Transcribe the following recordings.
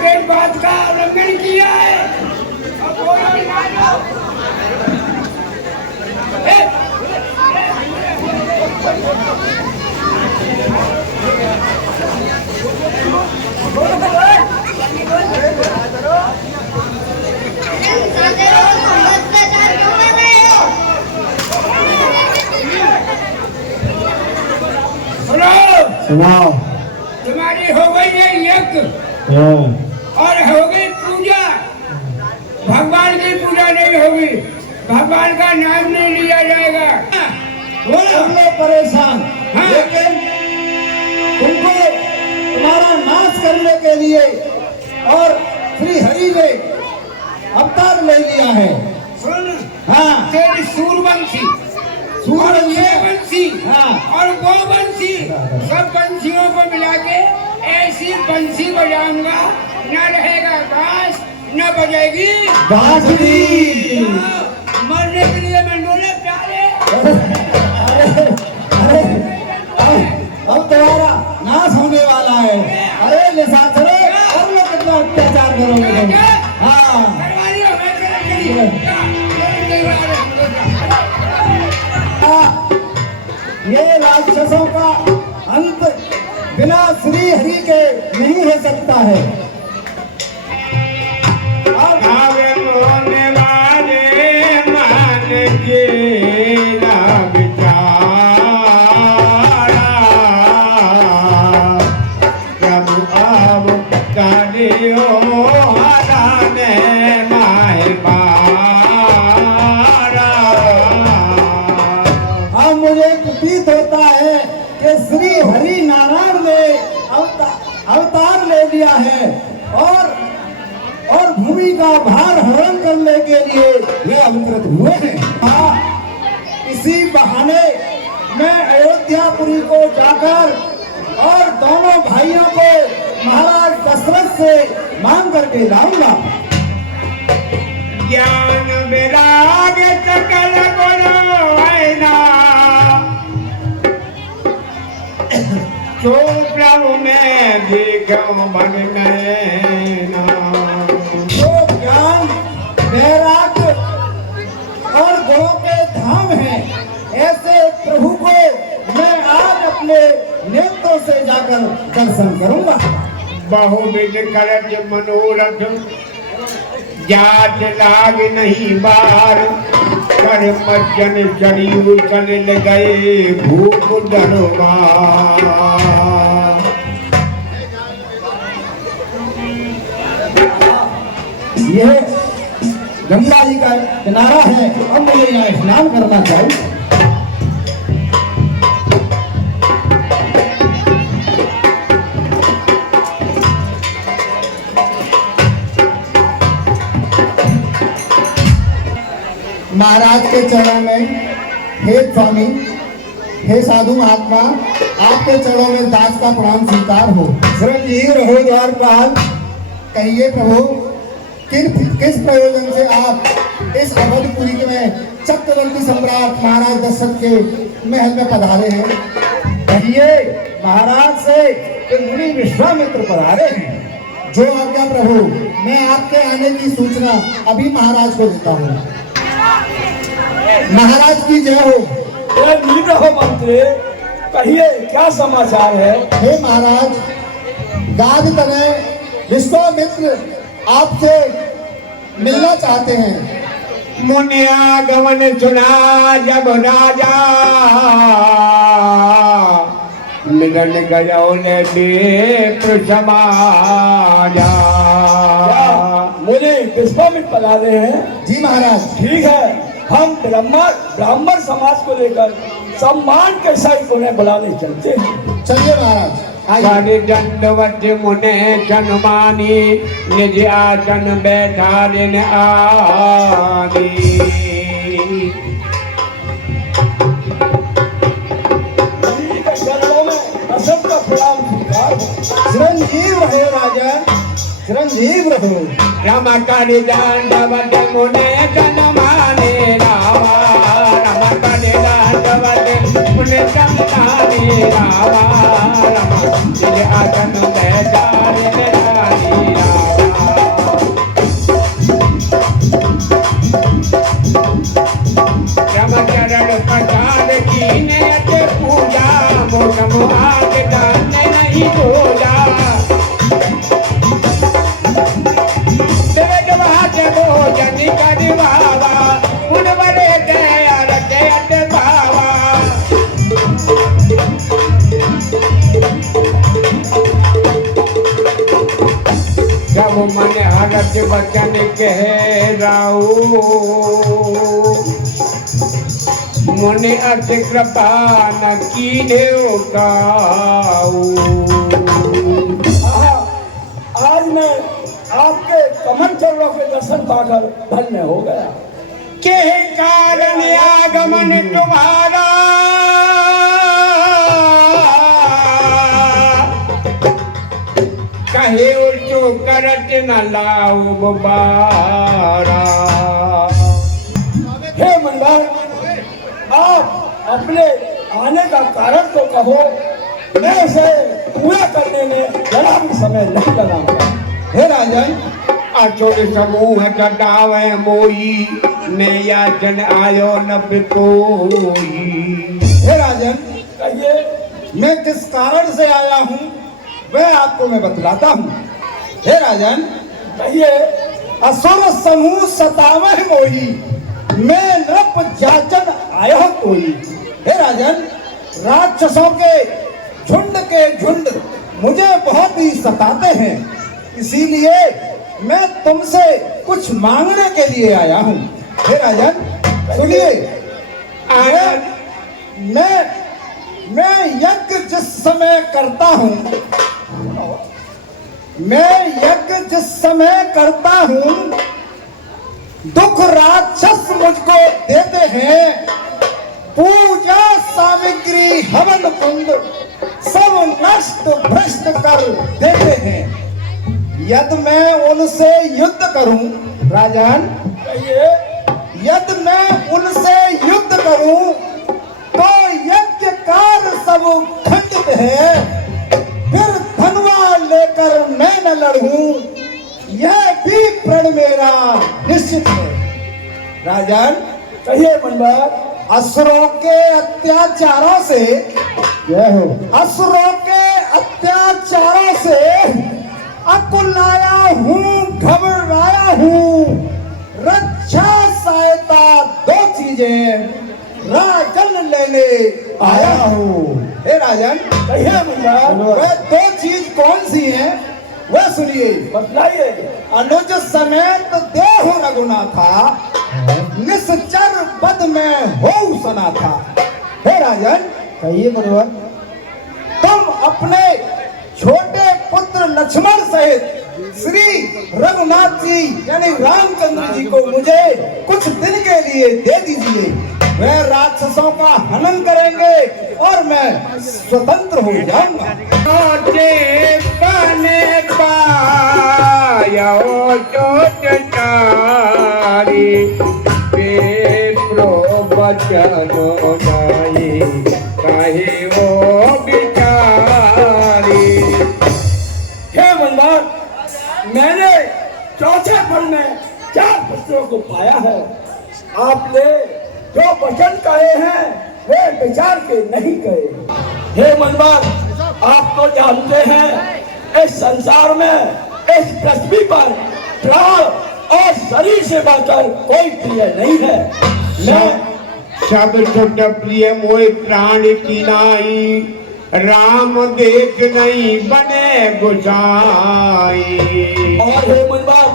एक एक बात का उल्लंघन किया है। अब वो लोग ना जाओ। सुनाओ। तुम्हारी हो गई है यज्ञ और हो गई पूजा। भगवान की पूजा नहीं होगी, भगवान का नाम नहीं लिया जाएगा। तुम लोग परेशान, हाँ। लेकिन तुमको तुम्हारा नाश करने के लिए और श्री हरि ने अवतार ले लिया है। सुन, हाँ, तेरी सूरवंशी और ये बंसी और वो बंसी, सब बंसियों को मिला के ऐसी बंसी बजाऊंगा, न रहेगा घास न बजेगी बांसुरी। मरने के लिए मंडोले प्यारे। अरे अब तुम्हारा नाश होने वाला है। अरे निशाचरे, अब लोग कितना अत्याचार करोगे तुम। हाँ, करवानी हो, मैं करूंगी। ये राक्षसों का अंत बिना श्री हरि के नहीं हो सकता है। अब होने वाले मान के ना बिचारा, जब अब करियो हराने माय बारा। अब मुझे प्रतीत होता है कि श्री हरि नारायण ने अवतार ले लिया है और भूमि का भार हरण करने के लिए वे अवतरित हुए हैं। हाँ, इसी बहाने मैं अयोध्यापुरी को जाकर और दोनों भाइयों को महाराज दशरथ से मांग करके लाऊंगा। ज्ञान विराग सकल गुण आईना, जो प्रभु में दिखो मन नैना। जो ज्ञान वैराग्य और गुणों के धाम है, ऐसे प्रभु को मैं आज अपने नेत्रों से जाकर दर्शन करूंगा। बहुविध करज मनोरथ, जात लाग नहीं बार। कर मज्जन चरियु चल गए भूप दरबार। ये गंगा जी का किनारा है, अब मुझे यहाँ स्नान करना चाहिए। महाराज के चरणों में, हे स्वामी, हे साधु महात्मा, आपके चरणों में दास का प्रणाम स्वीकार हो। चिरंजीव रहो द्वारपाल। कहिए प्रभु, किस प्रयोजन से आप इस अवधपुरी में चक्रवर्ती सम्राट महाराज दशरथ के महल में पधारे हैं? कहिए महाराज से कि मुनि विश्वामित्र पधारे हैं। जो आज्ञा प्रभु, मैं आपके आने की सूचना अभी महाराज को देता हूँ। महाराज की जय हो। रहो मंत्री, कहिए क्या समाचार है? हे महाराज, गाद तनय विश्वामित्र आपसे मिलना चाहते हैं। मुनिया गमन सुना जब राजा, मिलन गयो ने समाजा। मुझे विश्वामित्र पधारे हैं। जी महाराज। ठीक है, हम ब्राह्मण समाज को लेकर सम्मान के सहित उन्हें बुलाने चलते हैं। चलिए महाराज। कर दंडवत मुने चनमानी, निज आसन बैठारिन आदि। चरणों में सबका प्रणाम स्वीकार हो। चिरंजीव रहो राजा, चिरंजीव रहो। रम कर दंडवत मुने चनमानी, रामा रम कर दंडवत मुने चनमानी, रामा रम निज आसन बैठारिन आदि। चरण प्रसाद कीने अटे पूजा मोट मोहात दान नहीं भोला तेरे जवाज भोजन करवावा उनवरे दया रटे अटे बावा जब मन हरत वचन कह राऊ मुनि अति कृपा न कीने काऊ। आज मैं आपके कमल चरणों के दर्शन पाकर धन्य हो गया। के कारण आगमन तुम्हारा कहे उल्टो करत न लाऊ बारा। हे मंदार, आप अपने आने का कारण तो कहो, मैं इसे पूरा करने में जरा भी समय नहीं लगाऊंगा। हे राजन, अचोर समूह कटावे मोई ने याचन आयो न बिकोई। हे राजन, कहिए मैं किस कारण से आया हूँ वह आपको मैं बतलाता हूँ। हे राजन, कहिए। असुर समूह सतावे मोही, मैं नृप जाचन आया कोई। हे राजन, राक्षसों के झुंड मुझे बहुत ही सताते हैं, इसीलिए मैं तुमसे कुछ मांगने के लिए आया हूँ। हे राजन सुनिए, मैं यज्ञ जिस समय करता हूँ, दुख राक्षस मुझको देते हैं, पूजा सामग्री हवन कुंड सब नष्ट भ्रष्ट कर देते हैं। यदि मैं उनसे युद्ध करूं राजन, यदि मैं उनसे युद्ध करूं तो यज्ञ कार्य सब खंडित है, फिर धनवा लेकर मैं न लड़ूं, यह भी प्रण मेरा निश्चित है। राजन कहिए मंदार। असुरों के अत्याचारों से, असुरों के अत्याचारों से अकुलाया हूँ, घबराया हूँ, रक्षा सहायता दो चीजें राजन लेने आया हूँ। हे राजन कहिए मंदार। वह दो चीज कौन सी हैं वह सुनिए, बतलाइए। अनुज समेत देहु रघुनाथा, निश्चर पद में हो सना था। हे राजन कहिए गुरुवर, तुम अपने छोटे पुत्र लक्ष्मण सहित श्री रघुनाथ जी यानी रामचंद्र जी को मुझे कुछ दिन के लिए दे दीजिए, वे राक्षसों का हनन करेंगे और मैं स्वतंत्र हो जाऊंगा। हे मनवार, मैंने चौथे फल में 4 पुत्रों को पाया है। आपने जो वचन कहे हैं वे विचार के नहीं कहे। हे मनवार, आप तो जानते हैं इस संसार में, इस पृथ्वी पर प्राण और शरीर से बढ़कर कोई प्रिय नहीं है। मैं सब छुट प्रिय मोय प्राण की नाई, राम देख नहीं बने गुसाई। और हे मनवार,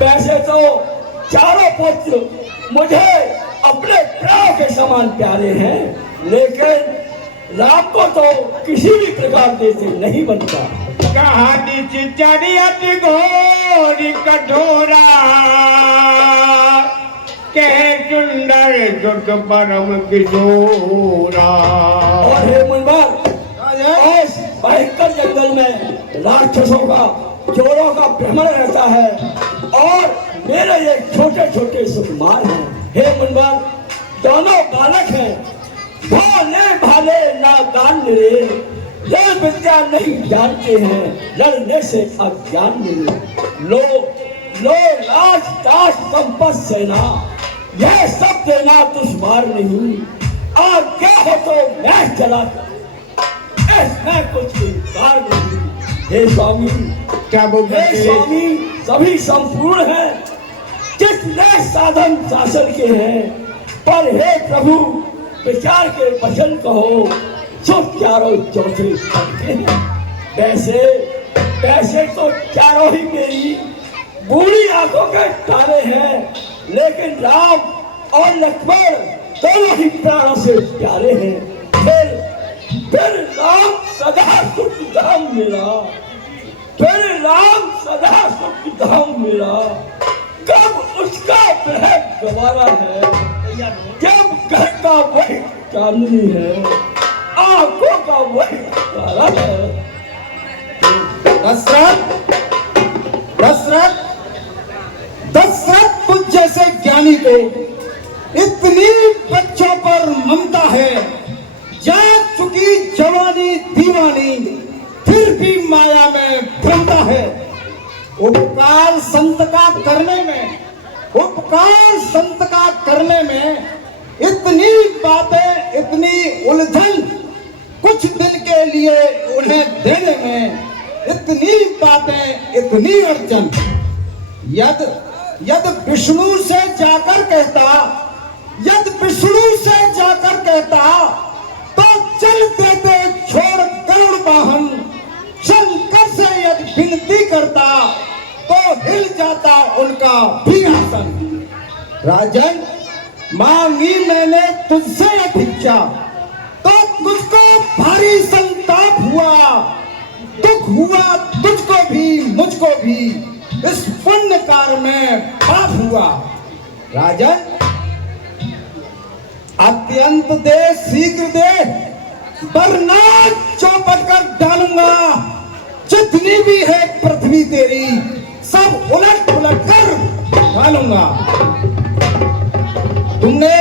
वैसे तो चारों पुत्र मुझे अपने प्राण के समान प्यारे हैं, लेकिन राम को तो किसी भी प्रकार से नहीं बनता। कहानी चरियत घोर कठोरा, कह सुंदर दुख परम किशोरा। और हे मनवार, इस भयंकर जंगल में राक्षसों का, चोरों का भ्रमण रहता है और मेरे ये छोटे छोटे सुकुमार हैं। हे मनवार, दोनों बालक हैं, भोले भाले नादान निरे, ये विद्या नहीं जानते हैं, लड़ने से अज्ञान निरे। लो लो राज दास संपत सेना, यह सब देना दुश्वार नहीं, और क्या हो तो मैं चला इसमें कुछ इनकार नहीं। हे स्वामी, क्या बोलते हे स्वामी, सभी संपूर्ण है, जितने साधन शासन के हैं, पर हे प्रभु विचार के वचन कहो, सो चारों चौथे करते हैं। वैसे तो चारों ही मेरी बूढ़ी आंखों के तारे हैं, लेकिन राम और लक्ष्मण दोनों ही प्राणों से प्यारे हैं। फिर राम सदा सुख धाम मेरा, फिर राम सदा सुख धाम मेरा, कब उसका ग्रह गवारा है, जब घर का वही चांदनी है, आंखों का वही तारा है। दशरथ तुझ जैसे ज्ञानी को इतनी बच्चों पर ममता है, जा चुकी जवानी दीवानी फिर भी माया में भ्रमता है। उपकार संत का करने में इतनी बातें, इतनी उलझन, कुछ दिन के लिए उन्हें देने में इतनी बातें, इतनी अड़चन। यद विष्णु से जाकर कहता तो चल देते छोड़ गरुड़ वाहन, शंकर से यदि विनती करता तो हिल जाता उनका भी आसन। राजन, मांगी मैंने तुझसे भिक्षा, तो तुझको भारी संताप हुआ, दुख हुआ तुझको भी मुझको भी, इस पुण्य कार्य में पाप हुआ। राजन, अत्यंत दे, शीघ्र दे, वरना चौपट कर डालूंगा। जितनी भी है पृथ्वी तेरी, सब उलट पुलट कर डालूंगा। तुमने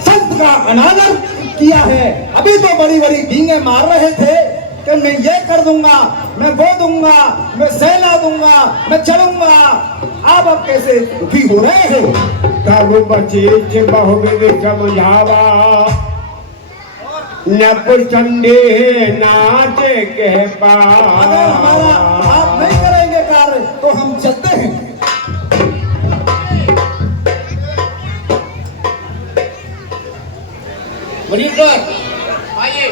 संत का अनादर किया है। अभी तो बड़ी बड़ी डींगे मार रहे थे कि मैं ये कर दूंगा, मैं वो दूंगा, मैं सेना दूंगा, मैं चलूंगा। अब कैसे दुखी हो रहे हो? तब बचे बहुविध समझावा, न पुष्ठंडे नाच कह पा। अगर हमारा आप नहीं करेंगे कार्य तो हम चलते हैं। आइए।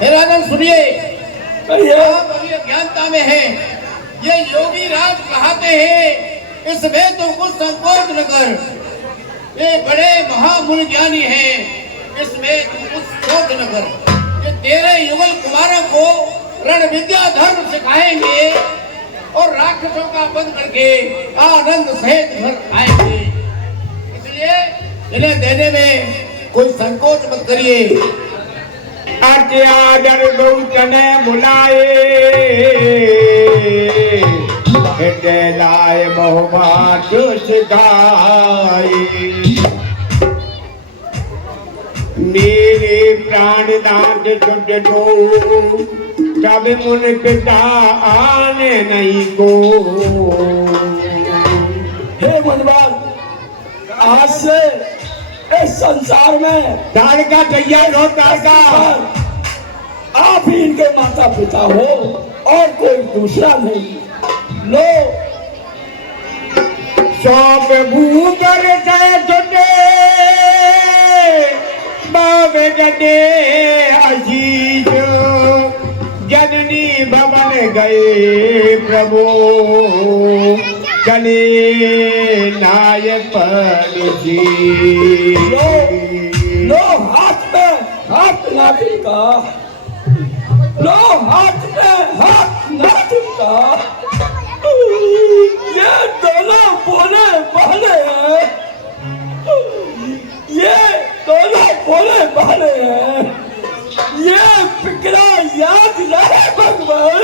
हे राजन सुनिए, आप अभी अज्ञानता में हैं। ये योगी राज कहते हैं, इसमें तुम कुछ संकोच न कर। ये बड़े महामुनि ज्ञानी हैं, इसमें तुम कुछ सोच न कर। ये तेरे युगल कुमारों को रण विद्या धर्म सिखाएंगे और राक्षसों का वध करके आनंद सहित घर आएंगे। इसलिए इन्हें देने में कोई संकोच मत करिए। अत्यादर दूतने बुलाए, हृदय लाए बहुबात सिखाए। मेरे प्राणनाथ छुट दो, तब मुन पिता आने नहीं को। हे मनवाल, आज से इस संसार में ताड़का तैयार हो, ताड़का। आप ही इनके माता पिता हो और कोई दूसरा नहीं। लो, सौंप भूकर छुटे, बाबे गदे आशीष, जननी भवन गए प्रभु, चले नायक पड़ोसी। लो हाथ में हाथ नाती का, लो हाथ में हाथ नाती का। ये दोनों बोले बहने हैं, ये दोनों बोले बहने हैं। ये फिक्रा याद रहे भगवान।